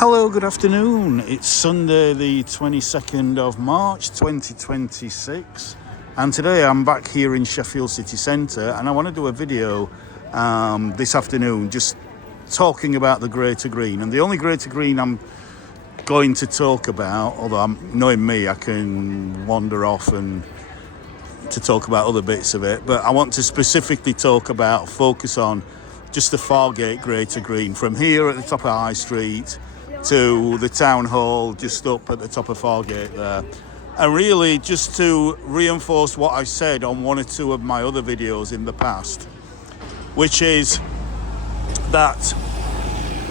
Hello, good afternoon. It's Sunday the 22nd of March 2026 and today I'm back here in Sheffield city centre and I want to do a video this afternoon just talking about the Greater Green. And the only Greater Green I'm going to talk about, although knowing me, I can wander off and to talk about other bits of it, but I want to specifically focus on just the Fargate Greater Green, from here at the top of High Street to the town hall just up at the top of Fargate there. And really just to reinforce what I said on one or two of my other videos in the past, which is that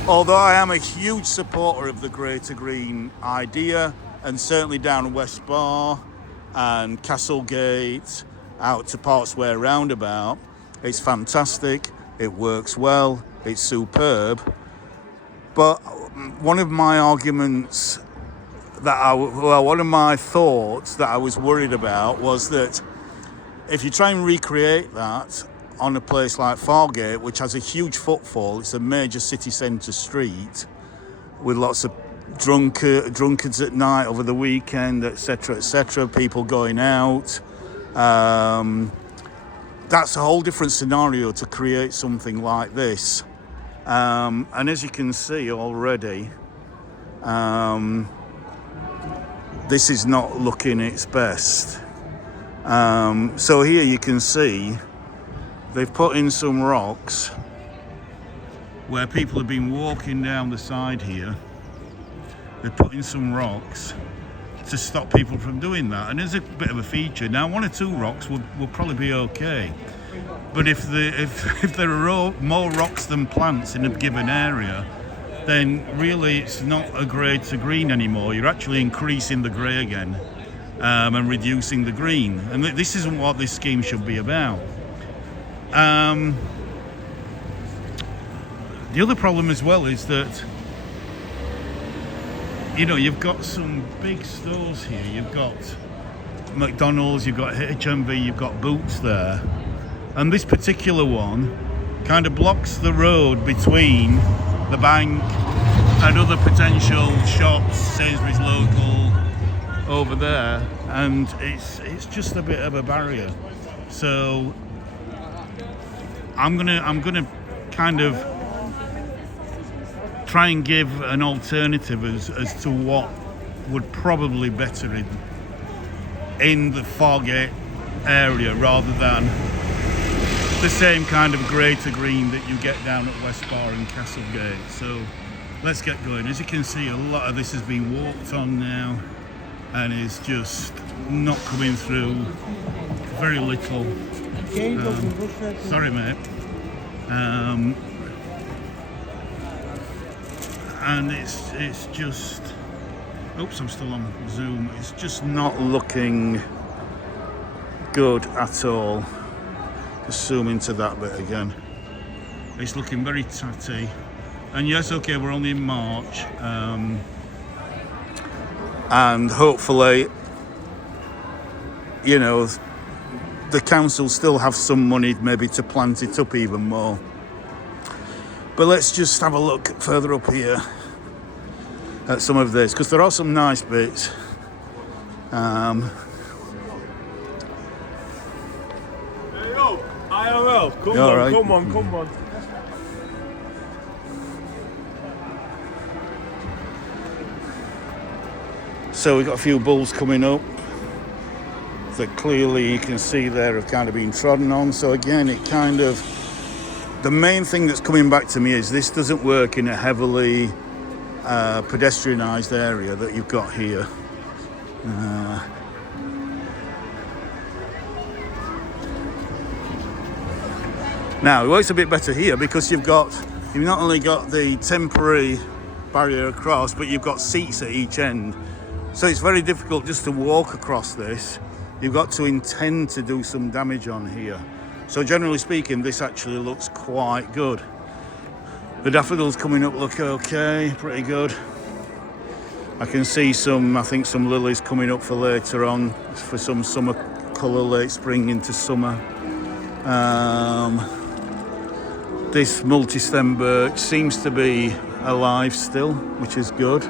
although I am a huge supporter of the Greater Green idea, and certainly down West Bar and Castlegate out to Parksware roundabout, it's fantastic, it works well, it's superb. But one of my arguments one of my thoughts that I was worried about was that if you try and recreate that on a place like Fargate, which has a huge footfall, it's a major city centre street with lots of drunkards at night over the weekend, etc., people going out. That's a whole different scenario to create something like this. And as you can see already, this is not looking its best. So here you can see they've put in some rocks where people have been walking down the side here. They're putting some rocks to stop people from doing that, and there's a bit of a feature. Now, one or two rocks will probably be okay, but if there are more rocks than plants in a given area, then really it's not a Greater Green anymore. You're actually increasing the grey again and reducing the green, and this isn't what this scheme should be about. The other problem as well is that, you know, you've got some big stores here. You've got McDonald's, you've got HMV, you've got Boots there. And this particular one kind of blocks the road between the bank and other potential shops, Sainsbury's local over there. And it's just a bit of a barrier. So I'm gonna kind of try and give an alternative as to what would probably better in the Fargate area, rather than the same kind of Greater Green that you get down at West Bar and Castlegate. So let's get going. As you can see, a lot of this has been walked on now and is just not coming through. Very little. Sorry, mate. And it's just, oops, I'm still on Zoom. It's just not looking good at all. Just zoom into that bit again. It's looking very tatty. And yes, okay, we're only in March. And hopefully, you know, the council still have some money maybe to plant it up even more. But let's just have a look further up here at some of this, because there are some nice bits. Hey yo, IRL, come on. So we've got a few bulls coming up that clearly you can see there have kind of been trodden on. So again, it kind of, the main thing that's coming back to me is this doesn't work in a heavily pedestrianised area that you've got here. Now, it works a bit better here because you've not only got the temporary barrier across, but you've got seats at each end. So it's very difficult just to walk across this. You've got to intend to do some damage on here. So generally speaking, this actually looks quite good. The daffodils coming up look okay, pretty good. I can see some lilies coming up for later on, for some summer colour, late spring into summer. This multi-stem birch seems to be alive still, which is good.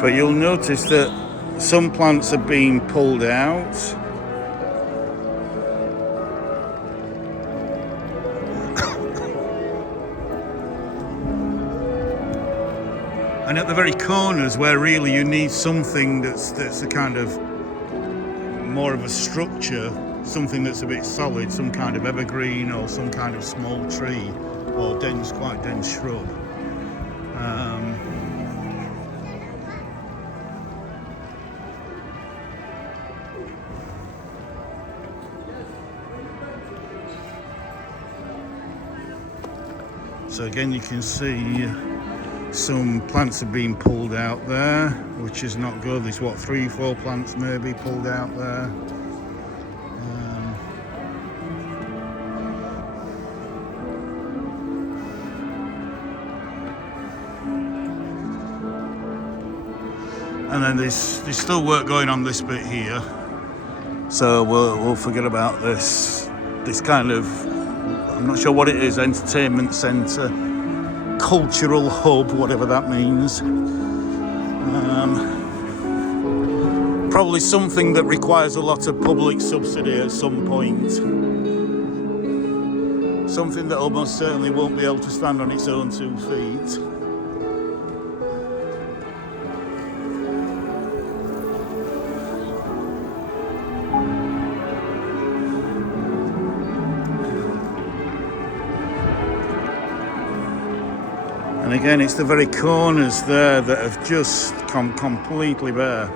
But you'll notice that some plants are being pulled out. And at the very corners where really you need something that's a kind of more of a structure, something that's a bit solid, some kind of evergreen or some kind of small tree or quite dense shrub. So again, you can see some plants are being pulled out there, which is not good. There's what, 3-4 plants maybe pulled out there. And then there's still work going on this bit here. So we'll forget about this kind of, I'm not sure what it is, entertainment centre, cultural hub, whatever that means. Probably something that requires a lot of public subsidy at some point. Something that almost certainly won't be able to stand on its own 2 feet. And again, it's the very corners there that have just come completely bare.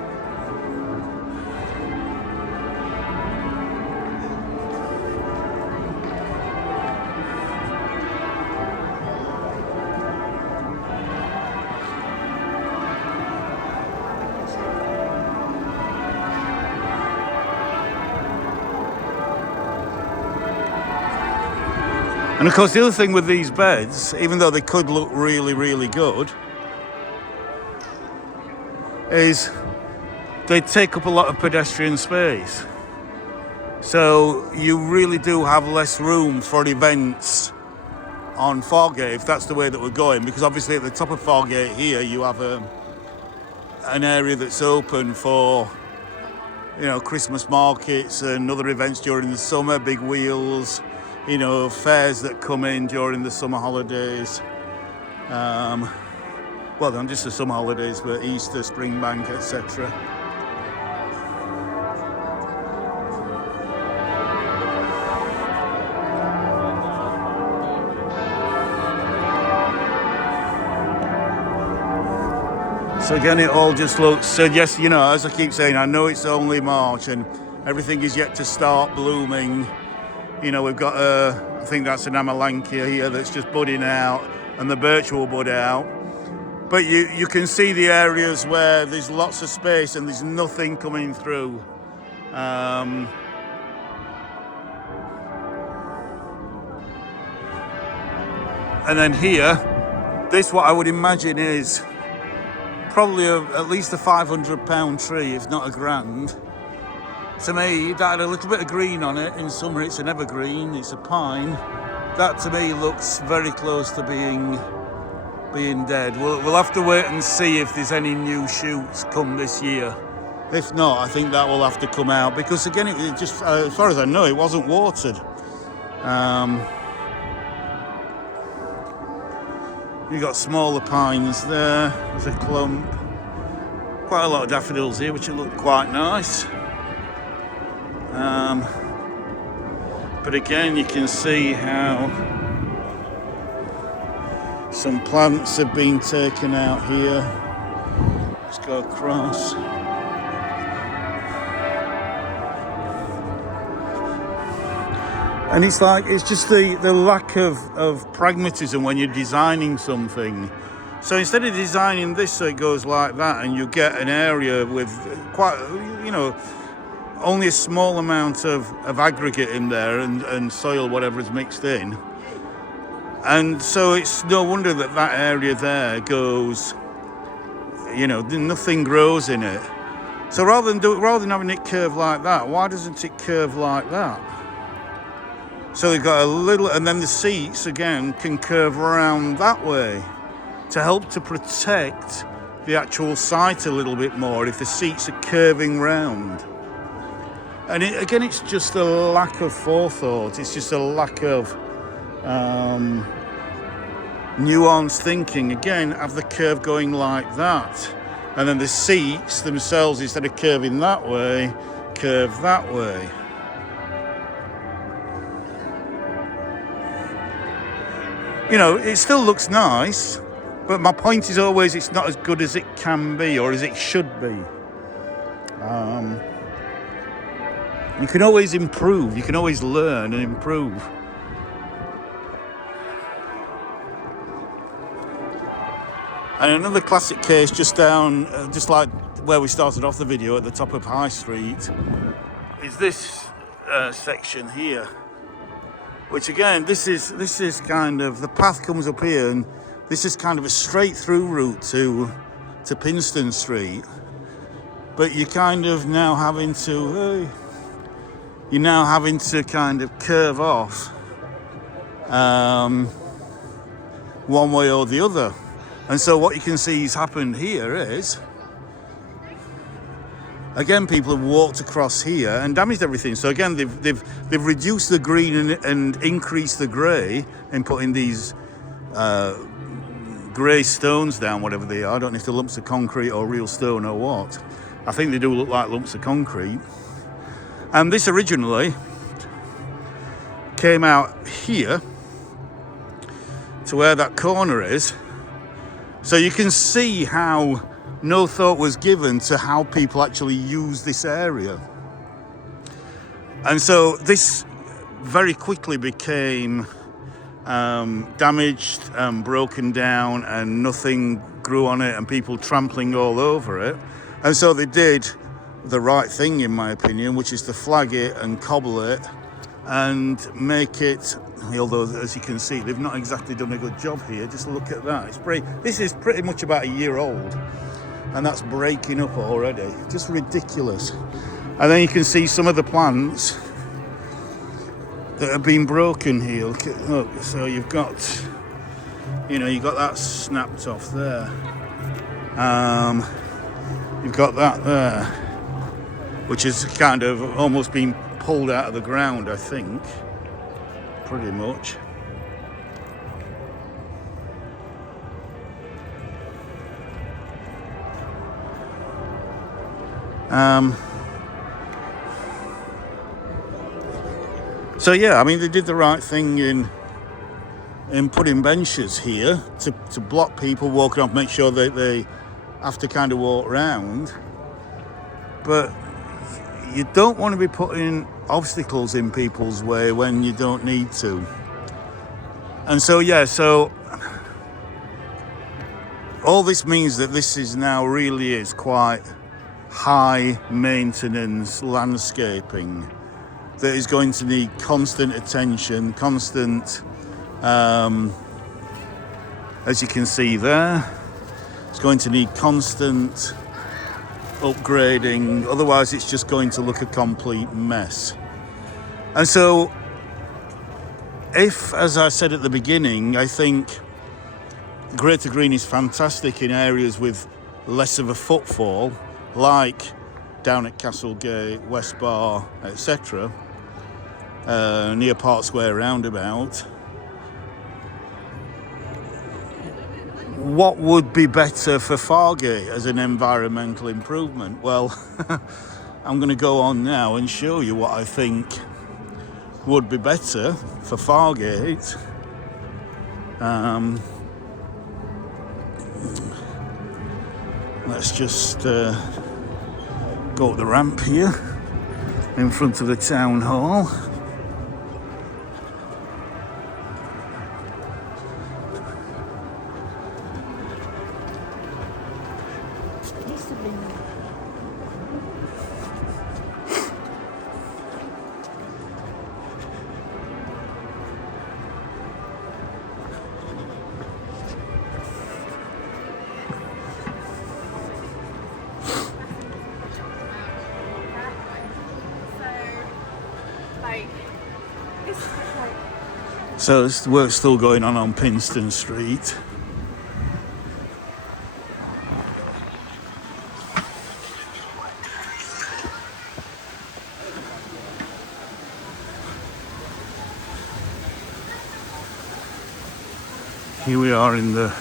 And of course, the other thing with these beds, even though they could look really, really good, is they take up a lot of pedestrian space. So you really do have less room for events on Fargate, if that's the way that we're going, because obviously at the top of Fargate here, you have an area that's open for, you know, Christmas markets and other events during the summer, big wheels, you know, fairs that come in during the summer holidays. Well, not just the summer holidays, but Easter, Spring Bank, etc. So again, it all just looks, so yes, you know, as I keep saying, I know it's only March and everything is yet to start blooming. You know, we've got, I think that's an Amelanchier here that's just budding out, and the birch will bud out. But you can see the areas where there's lots of space and there's nothing coming through. And then here, this what I would imagine is probably at least a £500 tree, if not £1,000. To me, that had a little bit of green on it. In summer, it's an evergreen, it's a pine. That to me looks very close to being dead. We'll have to wait and see if there's any new shoots come this year. If not, I think that will have to come out, because again, it just, as far as I know, it wasn't watered. You've got smaller pines there. There's a clump. Quite a lot of daffodils here, which look quite nice. But again, you can see how some plants have been taken out here. Let's go across. And it's like, it's just the lack of pragmatism when you're designing something. So instead of designing this so it goes like that and you get an area with quite, you know, only a small amount of aggregate in there and soil, whatever is mixed in. And so it's no wonder that that area there goes, you know, nothing grows in it. So rather than having it curve like that, why doesn't it curve like that? So they've got a little, and then the seats again can curve around that way to help to protect the actual site a little bit more if the seats are curving round. And again, it's just a lack of forethought. It's just a lack of nuanced thinking. Again, have the curve going like that, and then the seats themselves, instead of curving that way, curve that way. You know, it still looks nice, but my point is always it's not as good as it can be or as it should be. You can always improve. You can always learn and improve. And another classic case just down, just like where we started off the video at the top of High Street, is this section here. Which again, this is kind of, the path comes up here, and this is kind of a straight through route to Pinston Street. But you're kind of now having to, kind of curve off one way or the other. And so what you can see has happened here is, again, people have walked across here and damaged everything. So again, they've reduced the green and increased the grey in putting these grey stones down, whatever they are. I don't know if they're lumps of concrete or real stone or what. I think they do look like lumps of concrete. And this originally came out here to where that corner is. So you can see how no thought was given to how people actually use this area. And so this very quickly became damaged and broken down, and nothing grew on it, and people trampling all over it. And so they did the right thing, in my opinion, which is to flag it and cobble it and make it, although as you can see they've not exactly done a good job here. Just look at that. This is pretty much about a year old, and that's breaking up already. Just ridiculous. And then you can see some of the plants that have been broken here. Look, so you've got that snapped off there. You've got that there, which has kind of almost been pulled out of the ground, I think, pretty much. So yeah, I mean, they did the right thing in putting benches here to block people walking off, make sure that they have to kind of walk round. But you don't want to be putting obstacles in people's way when you don't need to. And so yeah, so all this means that this is now really is quite high maintenance landscaping that is going to need constant attention, constant, as you can see there, it's going to need constant upgrading, otherwise it's just going to look a complete mess. And so if, as I said at the beginning, I think Greater Green is fantastic in areas with less of a footfall, like down at Castlegate, West Bar, etc., near Park Square roundabout, what would be better for Fargate as an environmental improvement? Well, I'm going to go on now and show you what I think would be better for Fargate. Let's just go up the ramp here in front of the town hall. like, it's like... So the work's still going on Pinston Street. Here we are in the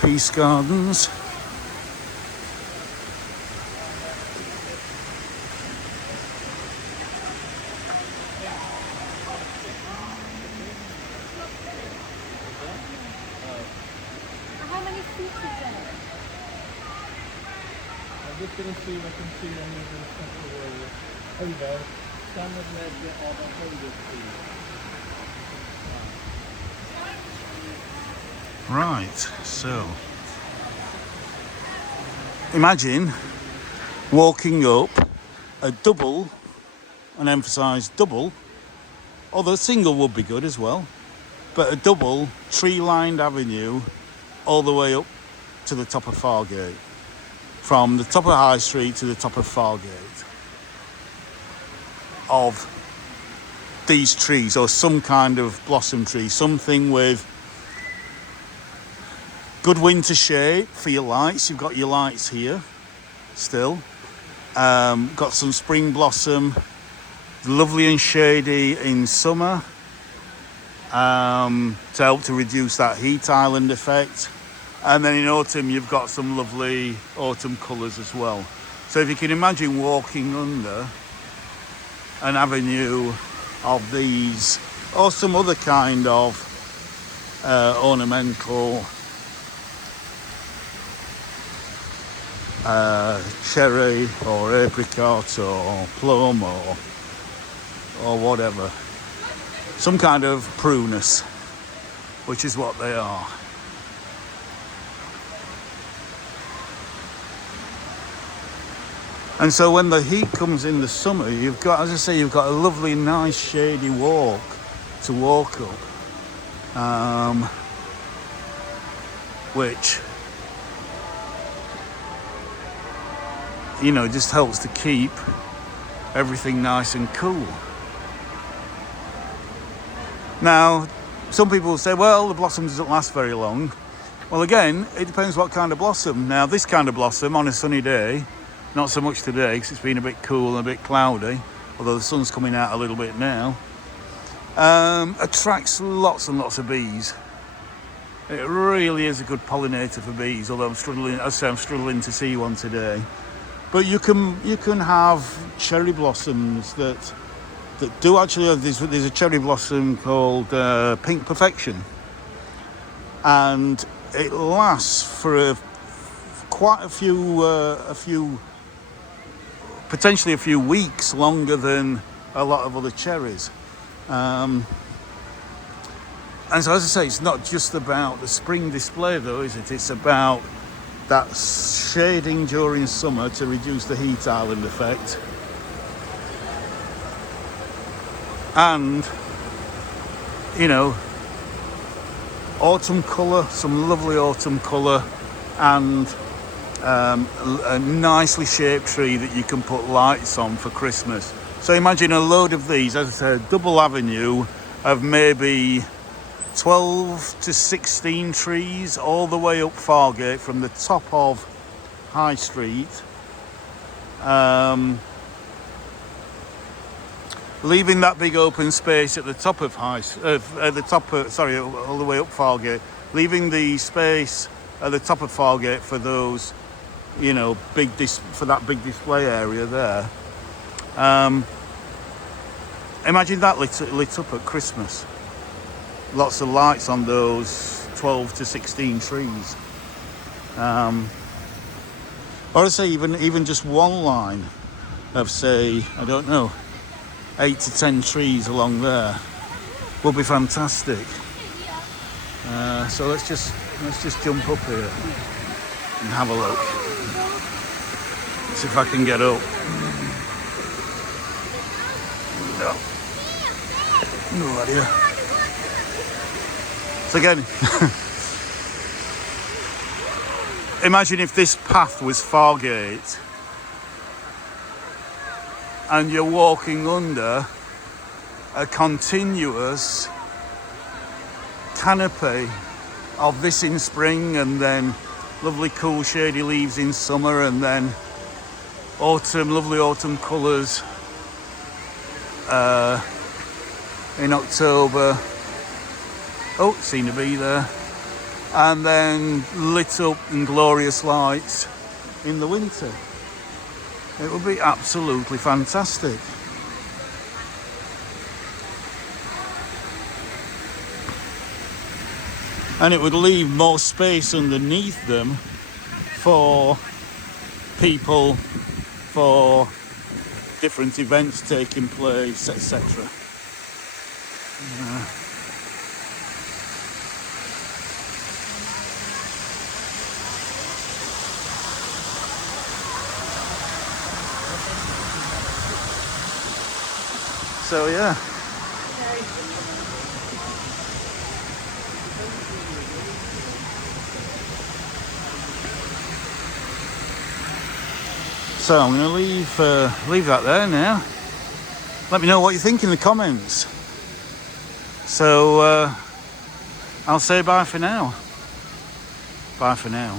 Peace Gardens. How many seats is in it? I'm just going to see if I can see any of the central area. There we go. Standard ledger of 100 feet. Right, so imagine walking up a double, and emphasise double, although a single would be good as well, but a double tree-lined avenue all the way up to the top of Fargate. From the top of High Street to the top of Fargate. Of these trees, or some kind of blossom tree, something with good winter shade for your lights. You've got your lights here still. Got some spring blossom, lovely and shady in summer, to help to reduce that heat island effect. And then in autumn you've got some lovely autumn colours as well. So if you can imagine walking under an avenue of these, or some other kind of ornamental cherry or apricot or plum or whatever, some kind of prunus, which is what they are. And so when the heat comes in the summer, you've got, as I say, you've got a lovely, nice, shady walk to walk up, which, you know, just helps to keep everything nice and cool. Now, some people will say, well, the blossom doesn't last very long. Well, again, it depends what kind of blossom. Now, this kind of blossom on a sunny day, not so much today because it's been a bit cool and a bit cloudy, although the sun's coming out a little bit now, attracts lots and lots of bees. It really is a good pollinator for bees, although I'm struggling to see one today. But you can have cherry blossoms that do actually. There's a cherry blossom called Pink Perfection, and it lasts for quite a few, potentially a few weeks longer than a lot of other cherries. And so, as I say, it's not just about the spring display, though, is it? It's about that shading during summer to reduce the heat island effect. And, you know, autumn colour, some lovely autumn colour, and a nicely shaped tree that you can put lights on for Christmas. So imagine a load of these, as I said, double avenue of maybe 12 to 16 trees all the way up Fargate from the top of High Street, leaving that big open space at the top of all the way up Fargate, leaving the space at the top of Fargate for those, you know, for that big display area there. Imagine that lit up at Christmas. Lots of lights on those 12 to 16 trees. Or I say even just one line of, say, I don't know, 8 to 10 trees along there would be fantastic. So let's just jump up here and have a look. See if I can get up. No idea. So again, imagine if this path was Fargate and you're walking under a continuous canopy of this in spring, and then lovely cool shady leaves in summer, and then autumn, lovely autumn colours in October. Oh, seen a bee there. And then lit up in glorious lights in the winter. It would be absolutely fantastic. And it would leave more space underneath them for people, for different events taking place, etc. So yeah. So I'm going to leave that there now. Let me know what you think in the comments. So I'll say bye for now. Bye for now.